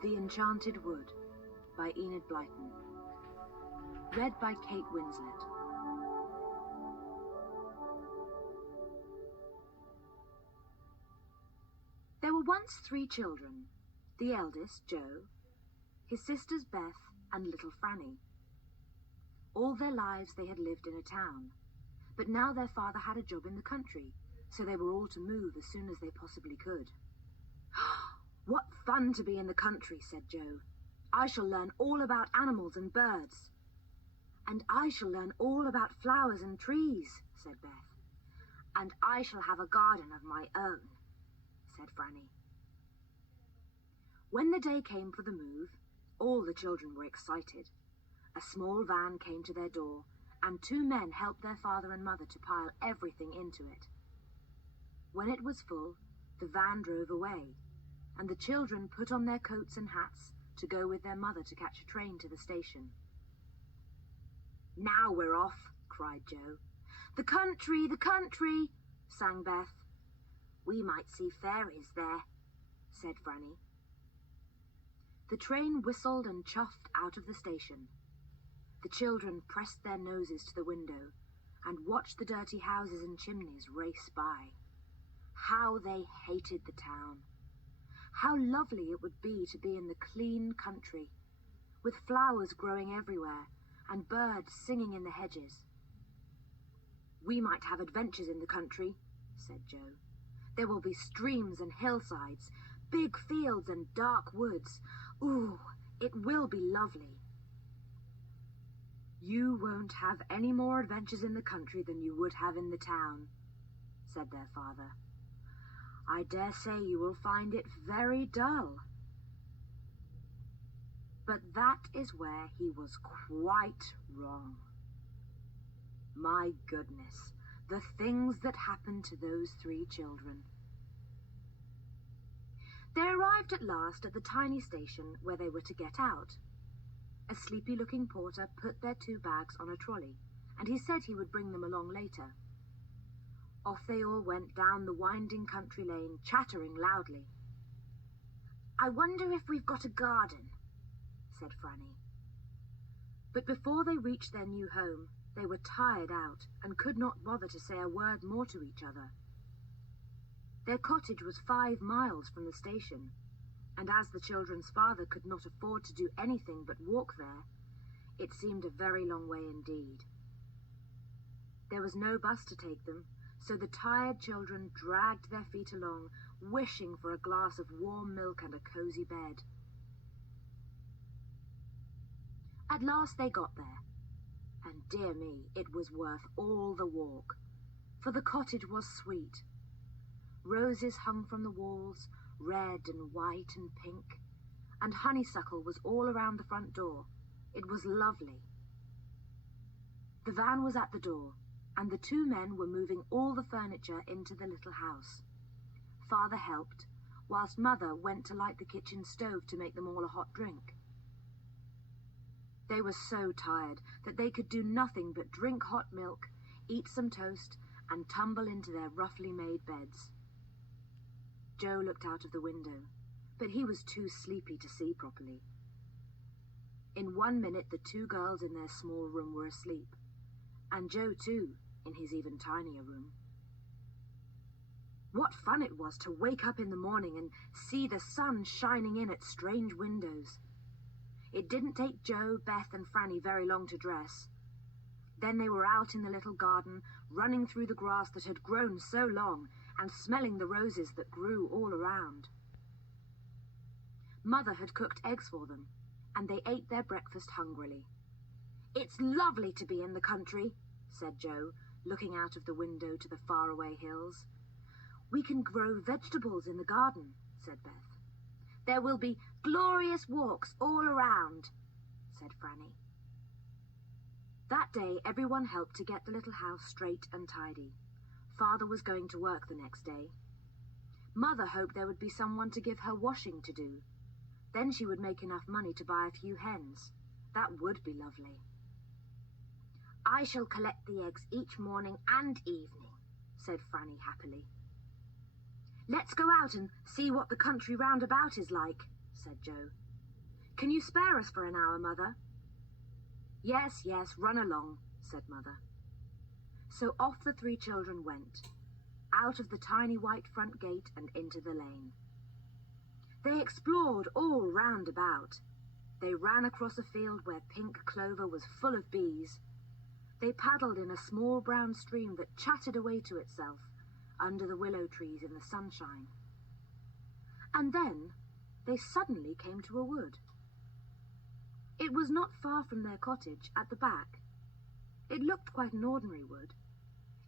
The Enchanted Wood by Enid Blyton. Read by Kate Winslet. There were once 3 children, the eldest, Joe, his sisters Beth and little Frannie. All their lives they had lived in a town, but now their father had a job in the country, so they were all to move as soon as they possibly could. "What fun to be in the country," said Joe. "I shall learn all about animals and birds." "And I shall learn all about flowers and trees," said Beth. "And I shall have a garden of my own," said Frannie. When the day came for the move, all the children were excited. A small van came to their door, and 2 men helped their father and mother to pile everything into it. When it was full, the van drove away, and the children put on their coats and hats to go with their mother to catch a train to the station. "Now we're off," cried Joe. "The country, the country," sang Beth. "We might see fairies there," said Frannie. The train whistled and chuffed out of the station. The children pressed their noses to the window and watched the dirty houses and chimneys race by. How they hated the town! How lovely it would be to be in the clean country, with flowers growing everywhere and birds singing in the hedges. "We might have adventures in the country," said Joe. "There will be streams and hillsides, big fields and dark woods. Ooh, it will be lovely." "You won't have any more adventures in the country than you would have in the town," said their father. "I dare say you will find it very dull." But that is where he was quite wrong. My goodness, the things that happened to those 3 children. They arrived at last at the tiny station where they were to get out. A sleepy-looking porter put their 2 bags on a trolley, and he said he would bring them along later. Off they all went down the winding country lane, chattering loudly. "I wonder if we've got a garden," said Frannie. But before they reached their new home, they were tired out and could not bother to say a word more to each other. Their cottage was 5 miles from the station, and as the children's father could not afford to do anything but walk there, it seemed a very long way indeed. There was no bus to take them, so the tired children dragged their feet along, wishing for a glass of warm milk and a cozy bed. At last they got there, and dear me, it was worth all the walk, for the cottage was sweet. Roses hung from the walls, red and white and pink, and honeysuckle was all around the front door. It was lovely. The van was at the door, and the 2 men were moving all the furniture into the little house. Father helped, whilst Mother went to light the kitchen stove to make them all a hot drink. They were so tired that they could do nothing but drink hot milk, eat some toast, and tumble into their roughly made beds. Joe looked out of the window, but he was too sleepy to see properly. In 1 minute the 2 girls in their small room were asleep, and Joe too, in his even tinier room. What fun it was to wake up in the morning and see the sun shining in at strange windows. It didn't take Joe, Beth and Frannie very long to dress. Then they were out in the little garden, running through the grass that had grown so long, and smelling the roses that grew all around. Mother had cooked eggs for them, and they ate their breakfast hungrily. "It's lovely to be in the country," said Joe, looking out of the window to the faraway hills. "We can grow vegetables in the garden," said Beth. "There will be glorious walks all around," said Frannie. That day everyone helped to get the little house straight and tidy. Father was going to work the next day. Mother hoped there would be someone to give her washing to do. Then she would make enough money to buy a few hens. That would be lovely. "I shall collect the eggs each morning and evening," said Frannie happily. "Let's go out and see what the country roundabout is like," said Joe. Can you spare us for an hour, Mother? Yes, yes, run along, said Mother. So off the three children went, out of the tiny white front gate and into the lane. They explored all round about. They ran across a field where pink clover was full of bees. They paddled in a small brown stream that chattered away to itself under the willow trees in the sunshine. And then they suddenly came to a wood. It was not far from their cottage at the back. It looked quite an ordinary wood,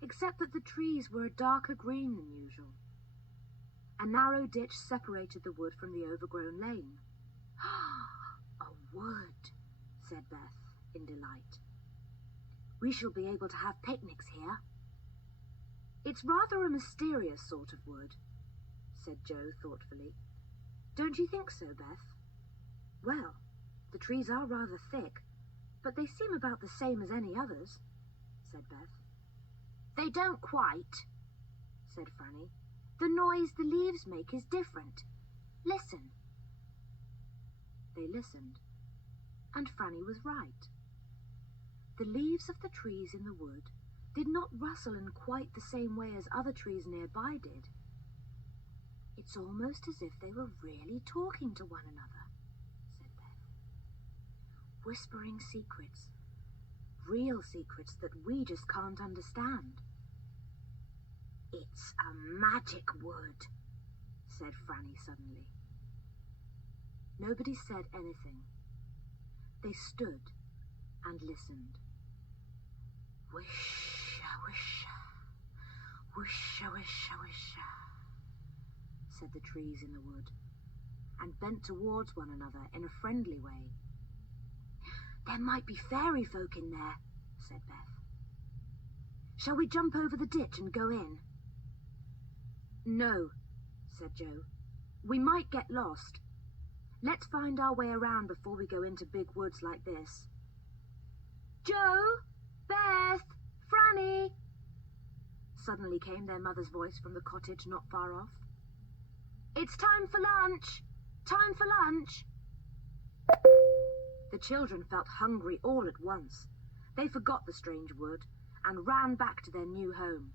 except that the trees were a darker green than usual. A narrow ditch separated the wood from the overgrown lane. "A wood," said Beth in delight. "We shall be able to have picnics here." "It's rather a mysterious sort of wood," said Jo thoughtfully. "Don't you think so, Beth?" "Well, the trees are rather thick, but they seem about the same as any others," said Beth. "They don't quite," said Frannie. "The noise the leaves make is different. Listen." They listened, and Frannie was right. The leaves of the trees in the wood did not rustle in quite the same way as other trees nearby did. "It's almost as if they were really talking to one another," said Beth. "Whispering secrets, real secrets that we just can't understand." "It's a magic wood," said Frannie suddenly. Nobody said anything. They stood and listened. "Wisha, wisha, wisha, wisha, wisha," said the trees in the wood, and bent towards one another in a friendly way. "There might be fairy folk in there," said Beth. "Shall we jump over the ditch and go in?" "No," said Jo. "We might get lost. Let's find our way around before we go into big woods like this." "Jo! Beth! Frannie!" Suddenly came their mother's voice from the cottage not far off. "It's time for lunch! Time for lunch!" The children felt hungry all at once. They forgot the strange wood and ran back to their new home.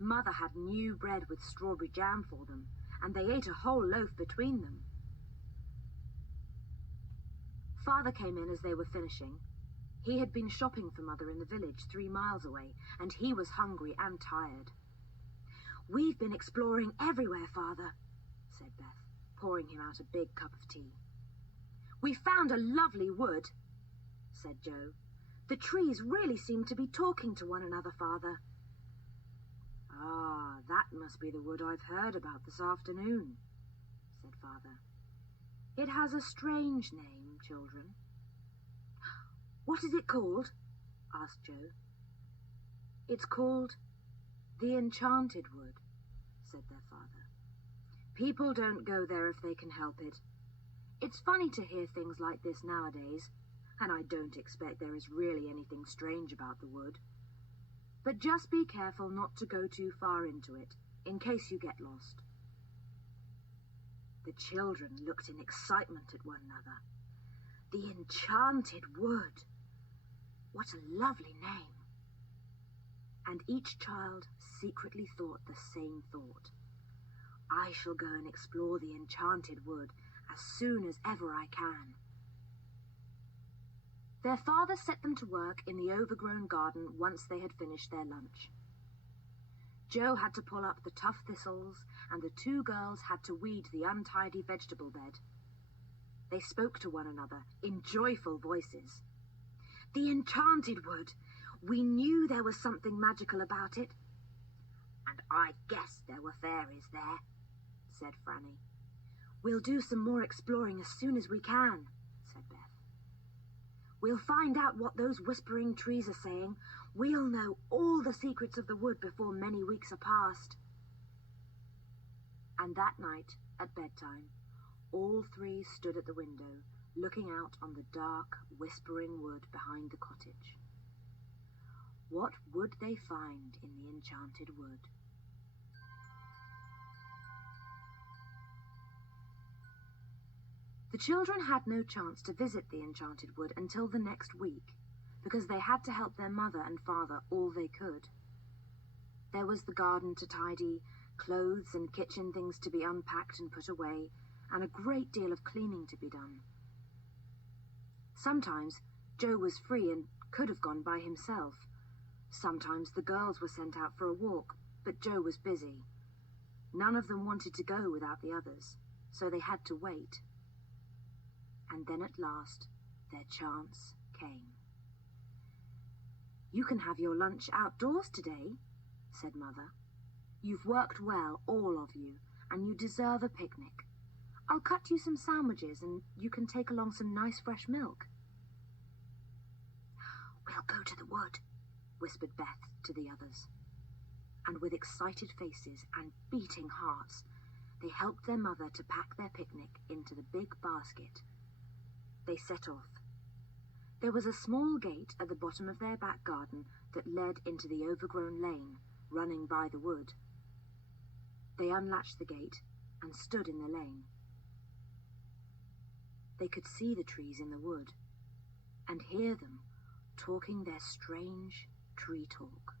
Mother had new bread with strawberry jam for them, and they ate a whole loaf between them. Father came in as they were finishing. He had been shopping for Mother in the village 3 miles away, and he was hungry and tired. "We've been exploring everywhere, Father," said Beth, pouring him out a big cup of tea. "We found a lovely wood," said Jo. "The trees really seem to be talking to one another, Father." "Ah, that must be the wood I've heard about this afternoon," said Father. "It has a strange name, children." "What is it called?" asked Jo. "It's called the Enchanted Wood," said their father. "People don't go there if they can help it. It's funny to hear things like this nowadays, and I don't expect there is really anything strange about the wood. But just be careful not to go too far into it, in case you get lost." The children looked in excitement at one another. The Enchanted Wood! What a lovely name! And each child secretly thought the same thought. "I shall go and explore the Enchanted Wood as soon as ever I can." Their father set them to work in the overgrown garden once they had finished their lunch. Jo had to pull up the tough thistles, and the 2 girls had to weed the untidy vegetable bed. They spoke to one another in joyful voices. "The Enchanted Wood! We knew there was something magical about it." "And I guessed there were fairies there," said Frannie. "We'll do some more exploring as soon as we can," said Beth. "We'll find out what those whispering trees are saying. We'll know all the secrets of the wood before many weeks are past." And that night, at bedtime, all 3 stood at the window, looking out on the dark, whispering wood behind the cottage. What would they find in the Enchanted Wood? The children had no chance to visit the Enchanted Wood until the next week, because they had to help their mother and father all they could. There was the garden to tidy, clothes and kitchen things to be unpacked and put away, and a great deal of cleaning to be done. Sometimes Joe was free and could have gone by himself. Sometimes the girls were sent out for a walk, but Joe was busy. None of them wanted to go without the others, so they had to wait. And then at last, their chance came. "You can have your lunch outdoors today," said Mother. "You've worked well, all of you, and you deserve a picnic. I'll cut you some sandwiches and you can take along some nice fresh milk." "We'll go to the wood," whispered Beth to the others. And with excited faces and beating hearts, they helped their mother to pack their picnic into the big basket. They set off. There was a small gate at the bottom of their back garden that led into the overgrown lane running by the wood. They unlatched the gate and stood in the lane. They could see the trees in the wood and hear them talking their strange tree talk.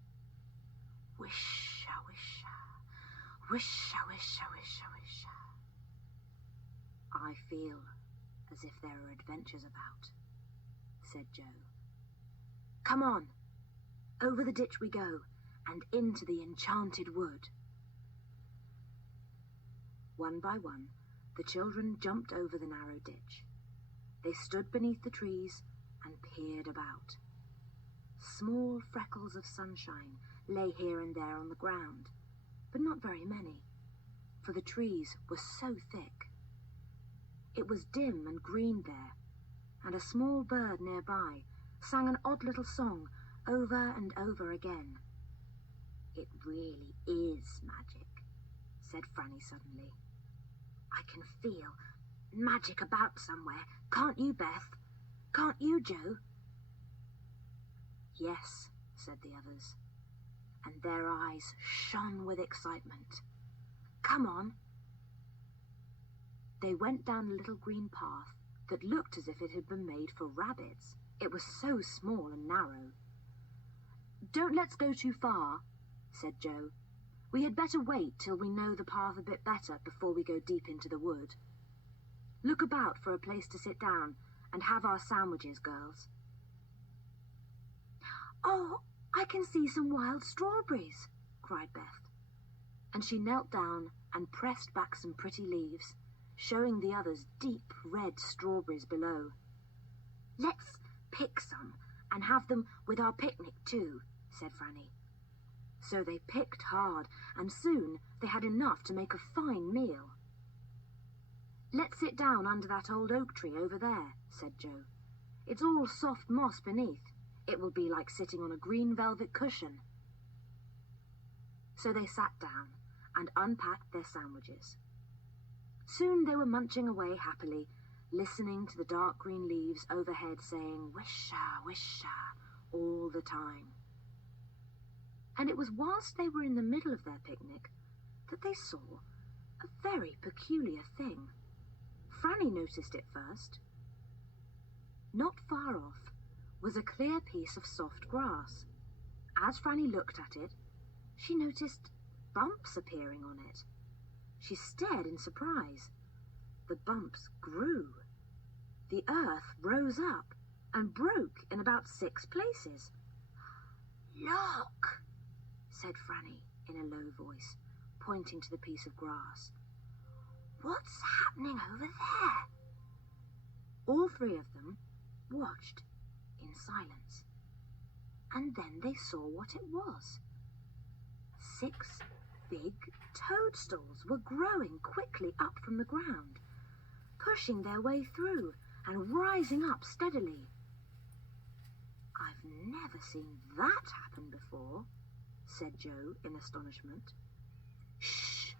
Wisha, wisha, wisha, wisha, wisha, wisha. "I feel as if there are adventures about," said Joe. "Come on, over the ditch we go, and into the Enchanted Wood." One by one, the children jumped over the narrow ditch. They stood beneath the trees and peered about. Small freckles of sunshine lay here and there on the ground, but not very many, for the trees were so thick. It was dim and green there, and a small bird nearby sang an odd little song over and over again. "It really is magic," said Frannie suddenly. "I can feel magic about somewhere. Can't you, Beth? Can't you, Joe?" "Yes," said the others, and their eyes shone with excitement. "Come on." They went down a little green path that looked as if it had been made for rabbits. It was so small and narrow. "Don't let's go too far," said Joe. "We had better wait till we know the path a bit better before we go deep into the wood. Look about for a place to sit down and have our sandwiches, girls." "Oh, I can see some wild strawberries," cried Beth, and she knelt down and pressed back some pretty leaves, showing the others deep red strawberries below. "Let's pick some and have them with our picnic too," said Frannie. So they picked hard, and soon they had enough to make a fine meal. "Let's sit down under that old oak tree over there," said Joe. "It's all soft moss beneath. It will be like sitting on a green velvet cushion." So they sat down and unpacked their sandwiches. Soon they were munching away happily, listening to the dark green leaves overhead saying "wisha, wisha" all the time. And it was whilst they were in the middle of their picnic that they saw a very peculiar thing. Frannie noticed it first. Not far off was a clear piece of soft grass. As Frannie looked at it, she noticed bumps appearing on it. She stared in surprise. The bumps grew. The earth rose up and broke in about 6 places. "Look," said Frannie in a low voice, pointing to the piece of grass. "What's happening over there?" All 3 of them watched in silence, and then they saw what it was. 6 big toadstools were growing quickly up from the ground, pushing their way through and rising up steadily. "I've never seen that happen before," said Joe in astonishment. "Shh,"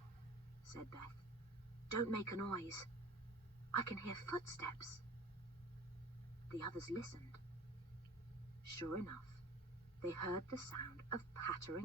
said Beth. "Don't make a noise. I can hear footsteps." The others listened. Sure enough, they heard the sound of pattering